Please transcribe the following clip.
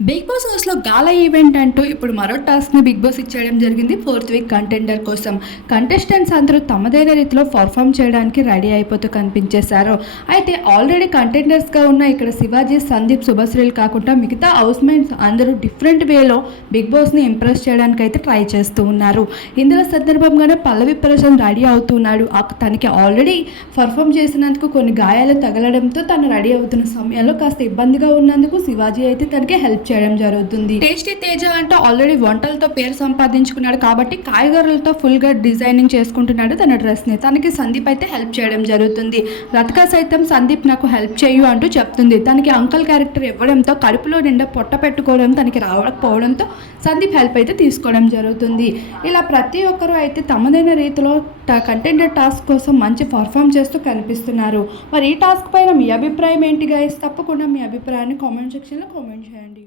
Big Boss హౌస్లో gala event అంటూ ఇప్పుడు మరో టాస్క్ని బిగ్ బాస్ ఇచ్చేయడం జరిగింది. ఫోర్త్ వీక్ కంటెండర్ కోసం కంటెస్టెంట్స్ అందరూ తమదైన రీతిలో పర్ఫామ్ చేయడానికి రెడీ అయిపోతూ కనిపించేశారు. అయితే ఆల్రెడీ కంటెండర్స్గా ఉన్న ఇక్కడ శివాజీ సందీప్ శుభశ్రీలు కాకుండా మిగతా హౌస్ మేట్స్ అందరూ డిఫరెంట్ వేలో బిగ్ బాస్ని ఇంప్రెస్ చేయడానికి అయితే ట్రై చేస్తూ ఉన్నారు. ఇందులో సందర్భంగానే పల్లవి ప్రశాంత్ రెడీ అవుతున్నాడు తనకి ఆల్రెడీ పర్ఫామ్ చేసినందుకు కొన్ని గాయాలు తగలడంతో తను రెడీ అవుతున్న సమయంలో కాస్త ఇబ్బందిగా ఉన్నందుకు శివాజీ అయితే తనకి హెల్ప్ చేయడం జరుగుతుంది. టేస్టీ తేజ అంటే ఆల్రెడీ వంటలతో పేరు సంపాదించుకున్నాడు కాబట్టి కాయగూరలతో ఫుల్గా డిజైనింగ్ చేసుకుంటున్నాడు తన డ్రెస్ని తనకి సందీప్ అయితే హెల్ప్ చేయడం జరుగుతుంది. రతిక సైతం సందీప్ నాకు హెల్ప్ చేయు అంటూ చెప్తుంది. తనకి అంకల్ క్యారెక్టర్ ఇవ్వడంతో కడుపులో నిండా పొట్ట పెట్టుకోవడం తనకి రావకపోవడంతో సందీప్ హెల్ప్ అయితే తీసుకోవడం జరుగుతుంది. ఇలా ప్రతి ఒక్కరూ అయితే తమదైన రీతిలో కంటెండర్ టాస్క్ కోసం మంచి పర్ఫామ్ చేస్తూ కనిపిస్తున్నారు. మరి ఈ టాస్క్ పైన మీ అభిప్రాయం ఏంటి గైస్ తప్పకుండా మీ అభిప్రాయాన్ని కామెంట్ సెక్షన్లో కామెంట్ చేయండి.